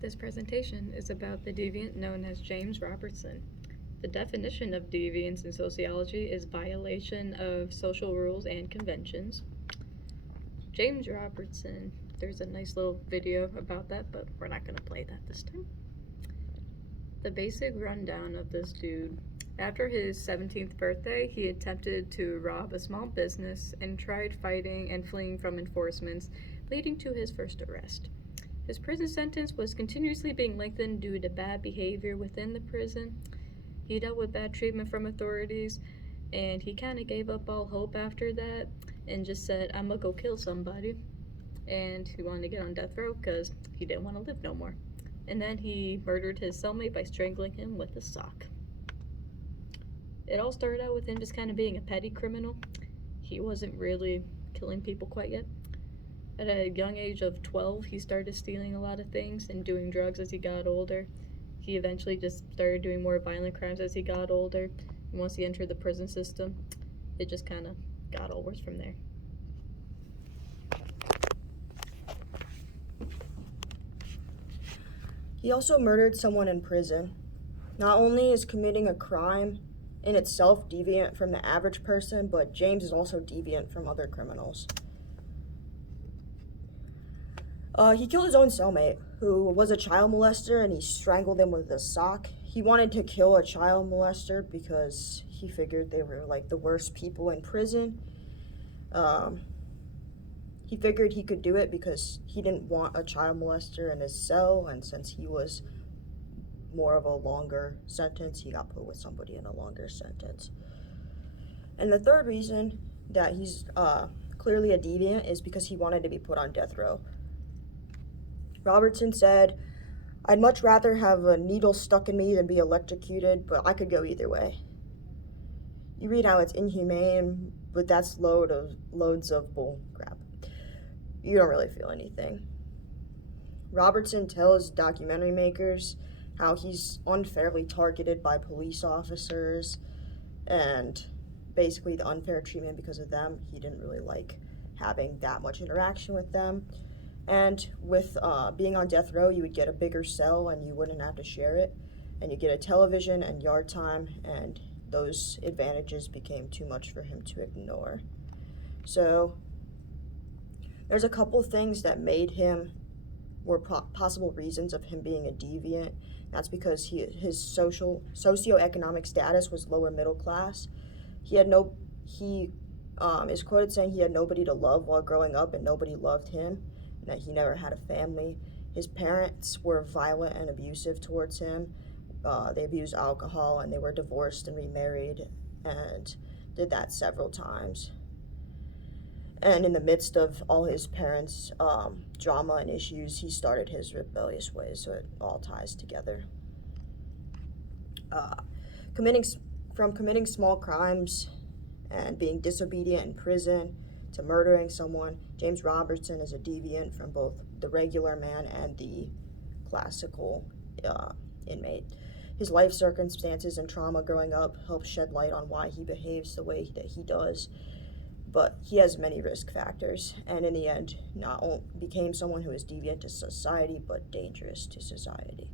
This presentation is about the deviant known as James Robertson. The definition of deviance in sociology is violation of social rules and conventions. James Robertson, there's a nice little video about that, but we're not going to play that this time. The basic rundown of this dude. After his 17th birthday, he attempted to rob a small business and tried fighting and fleeing from enforcements, leading to his first arrest. His prison sentence was continuously being lengthened due to bad behavior within the prison. He dealt with bad treatment from authorities, and he kind of gave up all hope after that and just said, I'm gonna go kill somebody. And he wanted to get on death row because he didn't want to live no more. And then he murdered his cellmate by strangling him with a sock. It all started out with him just kind of being a petty criminal. He wasn't really killing people quite yet. At a young age of 12, he started stealing a lot of things and doing drugs as he got older. He eventually just started doing more violent crimes as he got older. And once he entered the prison system, it just kind of got all worse from there. He also murdered someone in prison. Not only is committing a crime in itself deviant from the average person, but James is also deviant from other criminals. He killed his own cellmate, who was a child molester, and he strangled him with a sock. He wanted to kill a child molester because he figured they were like the worst people in prison. He figured he could do it because he didn't want a child molester in his cell, and since he was more of a longer sentence, he got put with somebody in a longer sentence. And the third reason that he's clearly a deviant is because he wanted to be put on death row. Robertson said, I'd much rather have a needle stuck in me than be electrocuted, but I could go either way. You read how it's inhumane, but that's loads of bull crap. You don't really feel anything. Robertson tells documentary makers how he's unfairly targeted by police officers and basically the unfair treatment because of them. He didn't really like having that much interaction with them. And with being on death row, you would get a bigger cell and you wouldn't have to share it. And you get a television and yard time, and those advantages became too much for him to ignore. So there's a couple things that made him, or possible reasons of him being a deviant. That's because his socioeconomic status was lower middle class. He is quoted saying he had nobody to love while growing up and nobody loved him, and that he never had a family. His parents were violent and abusive towards him. They abused alcohol, and they were divorced and remarried and did that several times. And in the midst of all his parents' drama and issues, he started his rebellious ways, so it all ties together. Committing small crimes and being disobedient in prison to murdering someone, James Robertson is a deviant from both the regular man and the classical inmate. His life circumstances and trauma growing up help shed light on why he behaves the way that he does. But he has many risk factors, and in the end, not only became someone who is deviant to society, but dangerous to society.